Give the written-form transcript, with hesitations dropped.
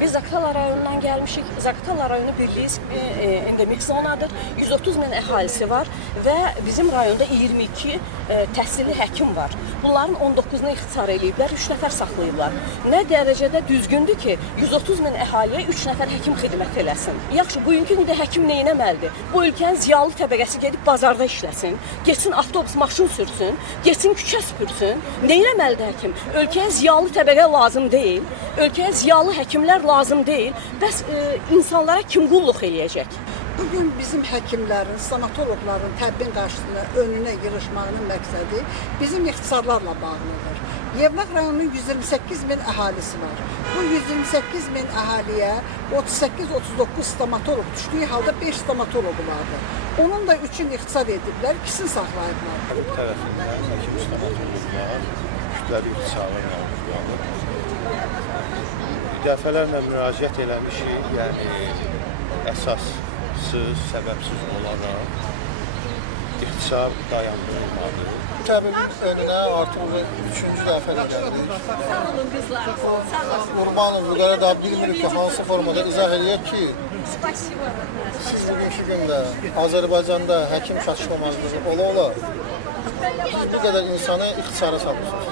Biz Zaqatala rayonundan gəlmişik. Zaqatala rayonu bildiğiniz endemik zonadır. 130 min əhalisi var və bizim rayonda 22 təhsilli həkim var. Bunların 19-unu ixtisar ediblər, 3 nəfər saxlayıblar. Nə dərəcədə düzgündür ki, 130 min əhaliyə 3 nəfər həkim xidmət eləsin. Yaxşı, bugünkü gündə həkim nə etməlidir? Bu ölkənin ziyalı təbəqəsi gedib bazarda işləsin, getsin avtobus maşın sürsün, getsin küçə süpürsün. Nə etməlidir həkim? Ölkəyə ziyalı təbəqə lazım deyil, ölkəyə ziyalı həkimlər lazım deyil. Bəs insanlara kim qulluq eləyəcək? Bugün bizim həkimlərin, stomatologların təbbin qarşısına önünə yığışmağının məqsədi bizim ixtisarlarla bağlıdır. Yevlax rayonunun 128 min əhalisi var. Bu 128 min əhaliyə 38-39 stomatoloq düşdüyü halda 5 stomatoloqu vardır. Onun da 3'ünü ixtisar ediblər, ikisini saxlayıblar. Bu tərəfindən həkim stomatoloqlar kütləvi ixtisara yalnız. Dəfələrlə müraciət eləmişik, yəni əsassız, səbəbsiz olaraq ixtisar dayandırılmadı. Təbinin önünə artıq 3-cü dəfə gəldik. Sağ olun qızlar, sağ olun. Qurbanov, Vüqara da bilmirik ki, hansı formada izah eləyək ki, siz bugünkü gündə Azərbaycanda həkim çatışmamazlığı ola-ola bu qədər insanı ixtisara salmışsınız.